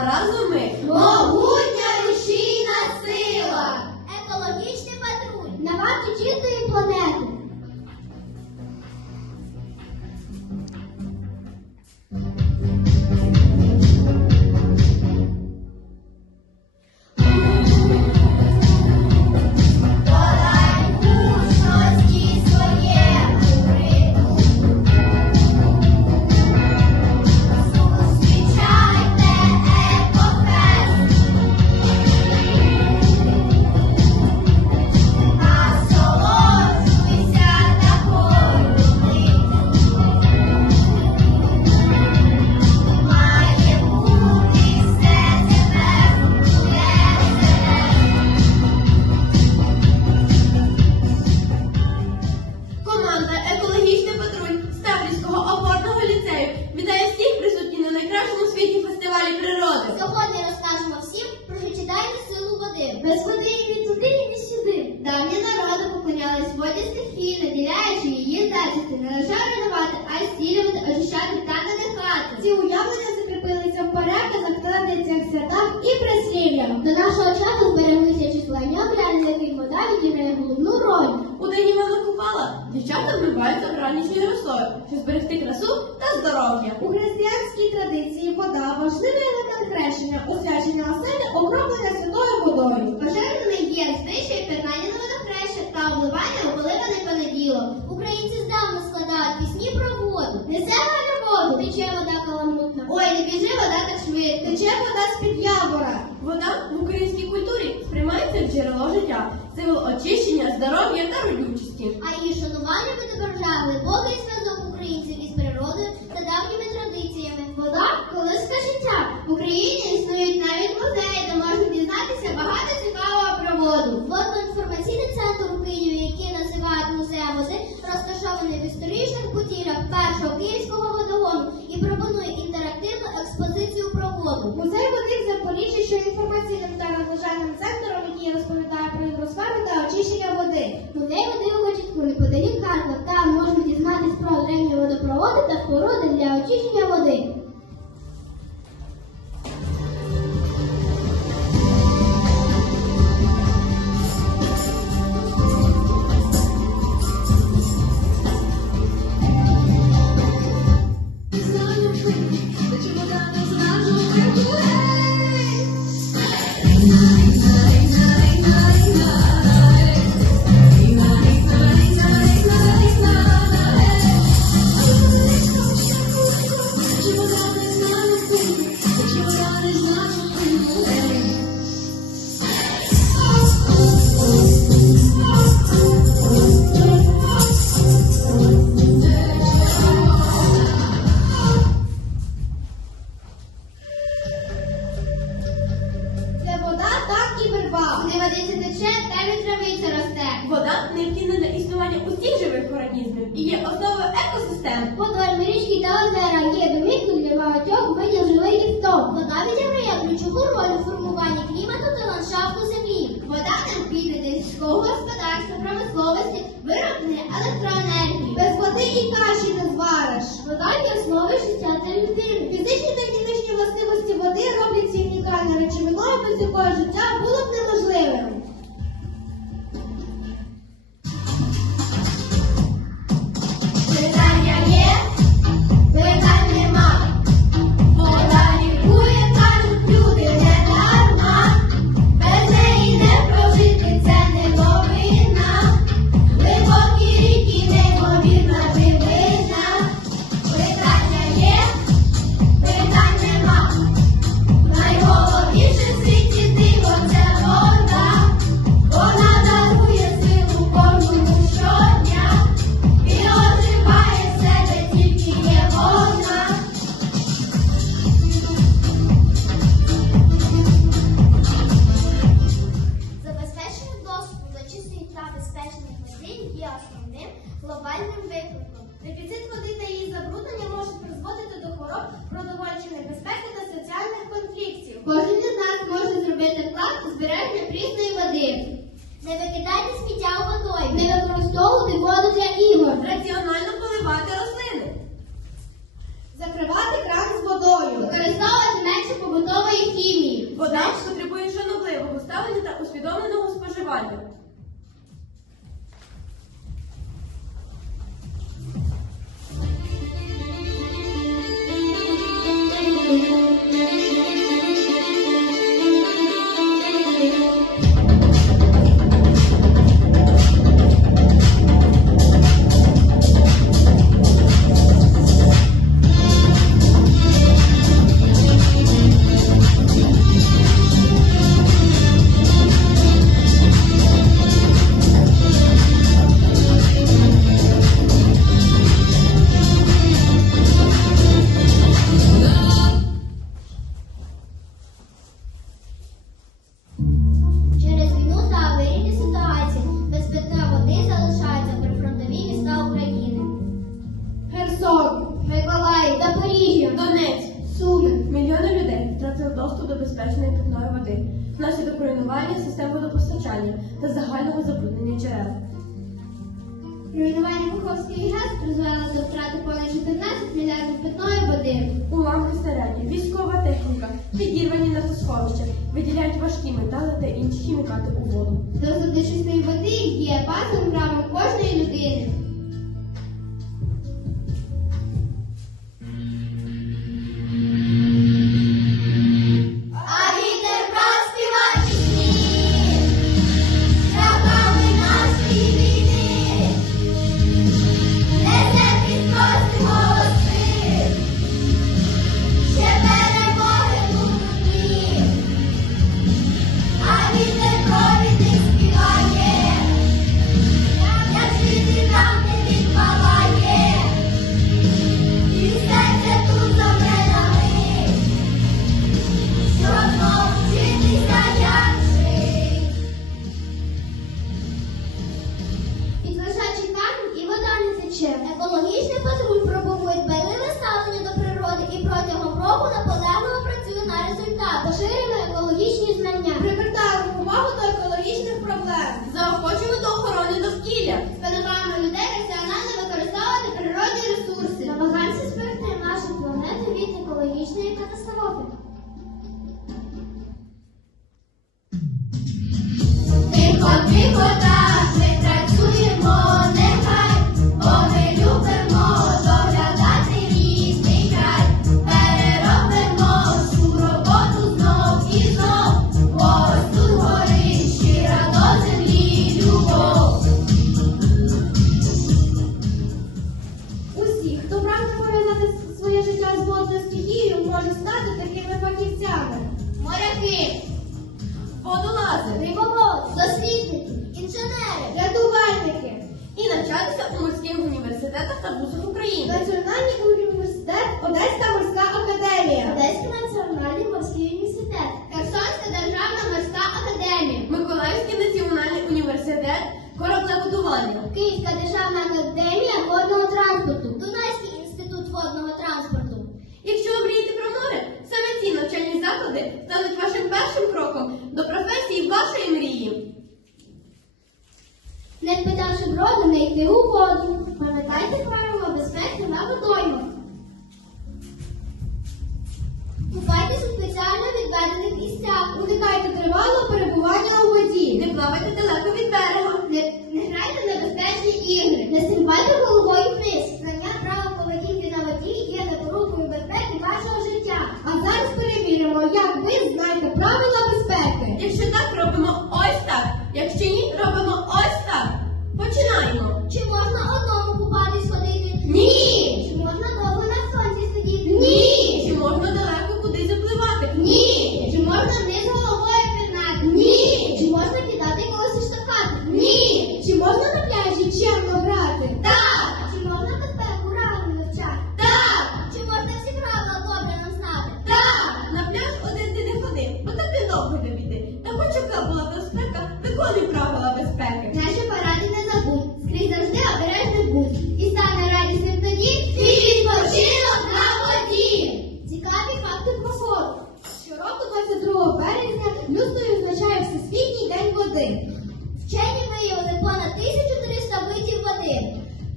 а разом ми могутня рушійна сила. Екологічний патруль. На вам діти свято закладеться в святах і прислів'ям. До нашого часу збереглися числа обряди, з яких вода відіграє головну роль. У дині Великопала дівчата вбиваються в гранічною росою, щоб зберегти красу та здоров'я. У християнській традиції вода важливий елемент хрещення у святі. нас під. Вона в українській культурі сприймається джерело життя, символ очищення, здоров'я та родів. річку неподалік Харкова, там можна дізнатися про древні водопроводи та споруди для очищення води. електроенергії. Без води і каші не звариш. Вода є основи життя для людини. техніку. Дефіцит води та її забруднення можуть призводити до хвороб продовольчої небезпеки та соціальних конфліктів. Кожен із нас може зробити вклад у збереження прісної води. Не викидайте сміття у водою. Не використовувати воду для ігор. Раціонально поливати рослини. Закривати кран з водою. Використовувати менше побутової хімії. Вода потребує шанобливого ставлення та усвідомленого споживання. Руйнування систем водопостачання та загального забруднення джерел. Руйнування Каховської ГЕС призвело до втрати понад 14 мільярдів питної води. Уламки снарядів, військова техніка, підірвані нафтосховища, виділяють важкі метали та інші хімікати у воду. Доступ до чистої води є базовим правом кожної людини. Людей раціонально використовувати природні ресурси. Намагайся зберегти нашу планету від екологічної катастрофи. Та вузах України. Національний університет, Одеська морська академія. Одеський національний морський університет, Херсонська державна морська академія, Миколаївський національний університет кораблебудування. Київська державна академія водного транспорту, Дунайський інститут водного транспорту. Якщо ви мрієте про море, саме ці навчальні заклади стануть вашим першим кроком до професії вашої мрії. Не спитавши броду, не йти у воду. Пам'ятайте правила безпеки на водоймах. Купайтесь у спеціально відведених місцях. Уникайте тривалого перебування у воді. Не плавайте далеко від берега. Не, не грайте в небезпечні ігри, не стрибайте головою вниз. Знання правил поведінки на воді є запорукою безпеки вашого життя. А зараз перевіримо, як ви знаєте правила безпеки. Якщо так, робимо ось так. Якщо ні, робимо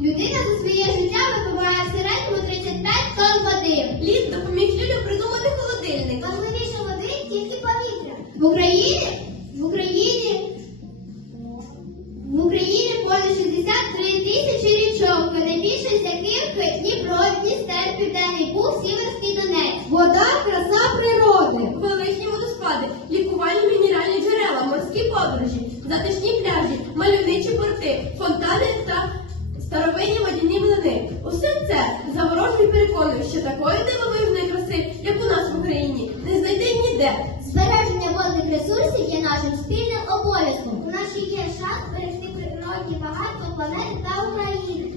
Людина за своє життя вибиває в середньому 35 тонн води. Лід допоміг людям придумати холодильник. Важливіше води тільки повітря. В Україні в Україні в Україні понад 63 тисячі Збереження водних ресурсів є нашим спільним обов'язком. У нас ще є шанс перейти природні багатства планети та України.